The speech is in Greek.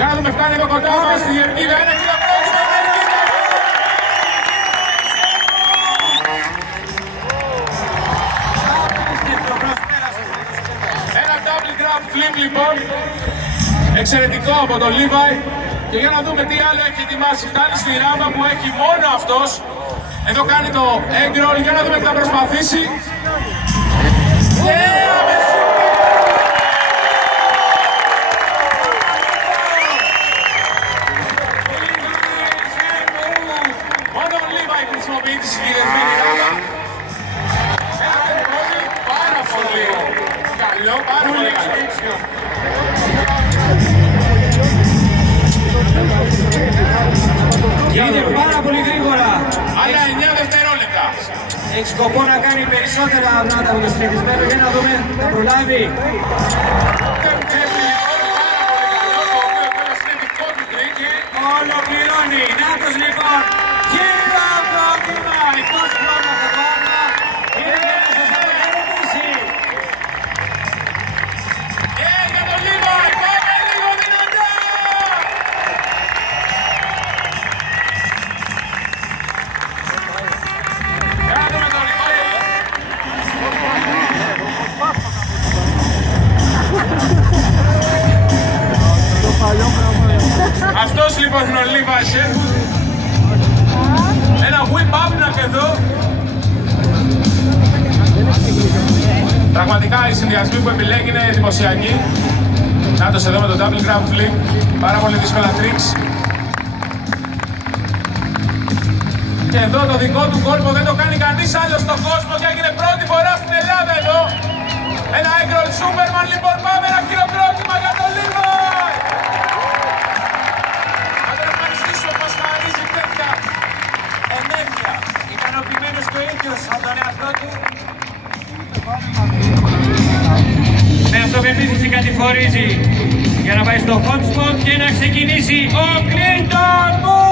Για να δούμε, φτάνει εδώ κοντά μας στη Γερμίδα. Ένα κύριο πρόκειται. Ένα double grab flip λοιπόν. Εξαιρετικό από τον Levi. Και για να δούμε τι άλλο έχει ετοιμάσει. Φτάνει στη ράμπα που έχει μόνο αυτός. Εδώ κάνει το egg roll. Για να δούμε τι θα προσπαθήσει. Μόνο ο Levi χρησιμοποιεί τη συγκεκριμένη ράμπα. Πάρα πολύ καλό, πάρα πολύ καλό. Γίνεται πάρα πολύ γρήγορα. Άλλα 9 δευτερόλεπτα. Έχει σκοπό να κάνει περισσότερα από το συνηθισμένο για να δούμε, θα προλάβει. Ολοκληρώνει. Νάτος λοιπόν. Κύριο πρόβλημα. Εκτός χρόνου από το άμα. Είναι για να σας αποκαλυπήσει. Και για τον Levi, πάμε λίγο δυνατά. Κάτω με τον Levi. Αυτός λοιπόν είναι ο Levi Sherwood. Ένα whip up να και εδώ. Πραγματικά οι συνδυασμοί που επιλέγει είναι εντυπωσιακοί. Νάτος εδώ με το double grab flip. Πάρα πολύ δύσκολα tricks. Και εδώ το δικό του κόλπο δεν το κάνει κανείς άλλος στον κόσμο και έγινε πρώτη φορά στην Ελλάδα εδώ. Ένα egg roll Superman λοιπόν, πάμε ένα χειροκρότημα για τον Levi. Θα τον ευχαριστήσω πως χαρίζει τέτοια Ενέργεια. Ικανοποιημένος και ο ίδιος από τον εαυτό του. Με αυτοπεποίθηση κατηφορίζει για να πάει στο hot spot και να ξεκινήσει ο Clinton Moore.